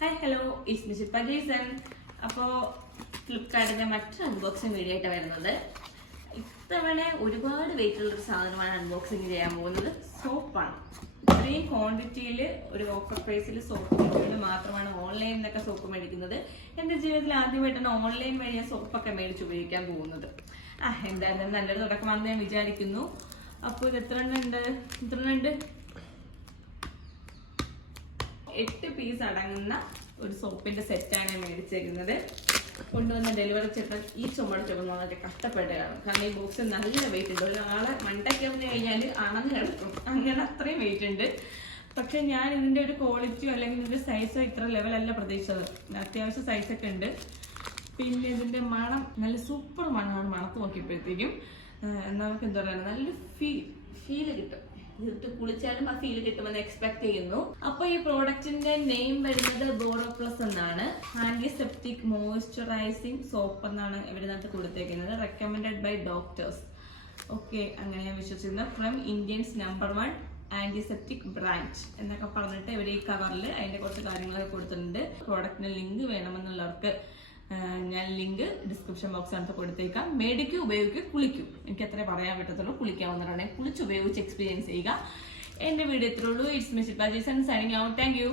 Hi hello is മിസിപ്പ Jason അപ്പോൾ ഫ്ലിപ്കാർട്ടിന്റെ മറ്റൊരു അൺബോക്സിങ് വീഡിയോ ആയിട്ട് വരുന്നത്. ഇത്തവണ ഒരുപാട് വെയിറ്റ് ഉള്ള ഒരു സാധനമാണ് അൺബോക്സിങ് ചെയ്യാൻ പോകുന്നത്. സോപ്പാണ് ഇത്രയും ക്വാണ്ടിറ്റിയിൽ ഒരു ഓഫർ പ്രൈസിൽ സോപ്പ് മാത്രമാണ് ഓൺലൈനിൽ നിന്നൊക്കെ സോപ്പ് മേടിക്കുന്നത്. എന്റെ ജീവിതത്തിൽ ആദ്യമായിട്ടാണ് ഓൺലൈൻ വഴി ഞാൻ സോപ്പൊക്കെ മേടിച്ച് ഉപയോഗിക്കാൻ പോകുന്നത്. ആ എന്തായാലും നല്ലൊരു തുടക്കമാണെന്ന് ഞാൻ വിചാരിക്കുന്നു. അപ്പോൾ ഇത് എത്ര എണ്ണം ഉണ്ട്? എത്ര എണ്ണം ഉണ്ട്? എട്ട് പീസ് അടങ്ങുന്ന ഒരു സോപ്പിന്റെ സെറ്റാണ് ഞാൻ മേടിച്ചേക്കുന്നത്. കൊണ്ടുവന്ന ഡെലിവറി ചേട്ടൻ ഈ ചുമട് വളരെ കഷ്ടപ്പെടുകയാണ്. കാരണം ഈ ബോക്സ് നല്ല വെയിറ്റ് ഉണ്ട്. ഒരാളെ മണ്ടയ്ക്ക് വന്നു കഴിഞ്ഞാൽ അണന്ന് കിടക്കും. അങ്ങനെ അത്രയും വെയിറ്റ് ഉണ്ട്. പക്ഷെ ഞാൻ ഇതിന്റെ ഒരു ക്വാളിറ്റിയോ അല്ലെങ്കിൽ ഇതിന്റെ സൈസോ ഇത്ര ലെവലല്ല പ്രതീക്ഷിച്ചത്. അത്യാവശ്യം സൈസൊക്കെ ഉണ്ട്. പിന്നെ ഇതിന്റെ മണം നല്ല സൂപ്പർ മണമാണ്. മണത്ത് നോക്കിയപ്പോഴത്തേക്കും നമുക്ക് എന്താ പറയുക നല്ലൊരു ഫീൽ ഫീൽ കിട്ടും. ഇതിട്ട് കുളിച്ചാലും ആ ഫീൽ കിട്ടുമെന്ന് എക്സ്പെക്ട് ചെയ്യുന്നു. അപ്പൊ ഈ പ്രോഡക്റ്റിന്റെ നെയിം വരുന്നത് ബോറോ പ്ലസ് എന്നാണ്. ആന്റിസെപ്റ്റിക് മോയ്സ്ചറൈസിങ് സോപ്പ് എന്നാണ് ഇവരിനകത്ത് കൊടുത്തേക്കുന്നത്. റെക്കമെൻഡഡ് ബൈ ഡോക്ടേഴ്സ് ഓക്കെ അങ്ങനെ ഞാൻ വിശ്വസിക്കുന്നത് from Indians number one antiseptic brand എന്നൊക്കെ പറഞ്ഞിട്ട് ഇവർ ഈ കവറിൽ അതിന്റെ കുറച്ച് കാര്യങ്ങളൊക്കെ കൊടുത്തിട്ടുണ്ട്. പ്രോഡക്റ്റിന് ലിങ്ക് വേണമെന്നുള്ളവർക്ക് ഞാൻ ലിങ്ക് ഡിസ്ക്രിപ്ഷൻ ബോക്സിനകത്ത് കൊടുത്തേക്കാം. മേടിക്കൂ ഉപയോഗിക്കൂ കുളിക്കൂ. എനിക്ക് അത്രേ പറയാൻ പറ്റത്തുള്ളൂ. കുളിക്കാവുന്നതാണ് കുളിച്ച് ഉപയോഗിച്ച് എക്സ്പീരിയൻസ് ചെയ്യുക. എന്റെ വീഡിയോ ഇത്രയുള്ളൂ it's miss sun signing out thank you